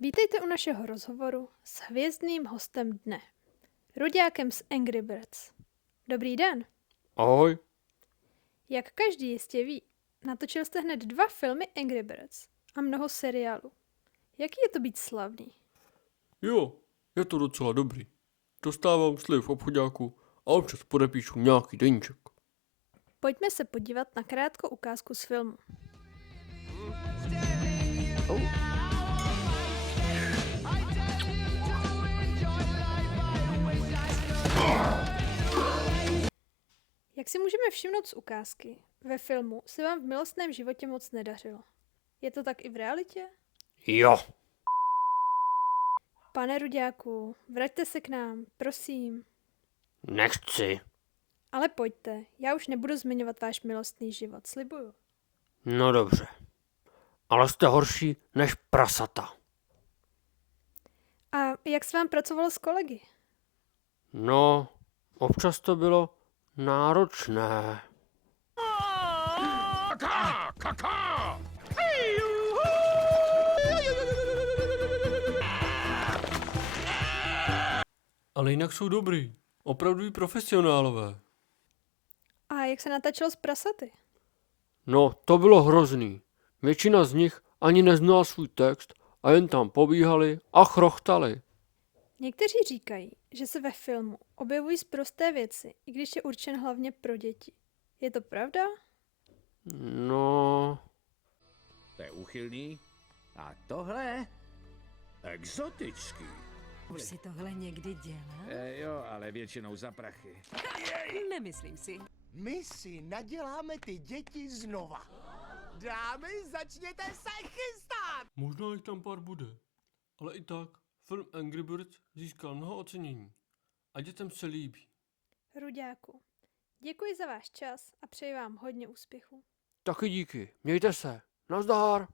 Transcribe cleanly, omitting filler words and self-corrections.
Vítejte u našeho rozhovoru s hvězdným hostem dne, Ruďákem z Angry Birds. Dobrý den. Ahoj. Jak každý jistě ví, natočil jste hned 2 filmy Angry Birds a mnoho seriálů. Jaký je to být slavný? Jo, je to docela dobrý. Dostávám sliv v obchodáku a občas podepíšu nějaký deníček. Pojďme se podívat na krátkou ukázku z filmu. Jak si můžeme všimnout z ukázky, ve filmu se vám v milostném životě moc nedařilo. Je to tak i v realitě? Jo. Pane Ruďáku, vraťte se k nám, prosím. Nechci. Ale pojďte, já už nebudu zmiňovat váš milostný život, slibuju. No dobře. Ale jste horší než prasata. A jak se vám pracovalo s kolegy? No, občas to bylo náročné. Ale jinak jsou dobrý. Opravdu profesionálové. A jak se natáčelo s prasaty? No, to bylo hrozný. Většina z nich ani neznala svůj text a jen tam pobíhali a chrochtali. Někteří říkají, že se ve filmu objevují sprosté věci, i když je určen hlavně pro děti. Je to pravda? No, To je úchylný. A tohle? Exotický. Už si tohle někdy dělal? Jo, ale většinou za prachy. Nemyslím si. My si naděláme ty děti znova. Dámy, začněte se chystat! možná jich tam pár bude. Ale i tak, film Angry Birds získal mnoho ocenění. A dětem se líbí. Ruďáku, děkuji za váš čas a přeji vám hodně úspěchů. Taky díky, mějte se. Nazdar.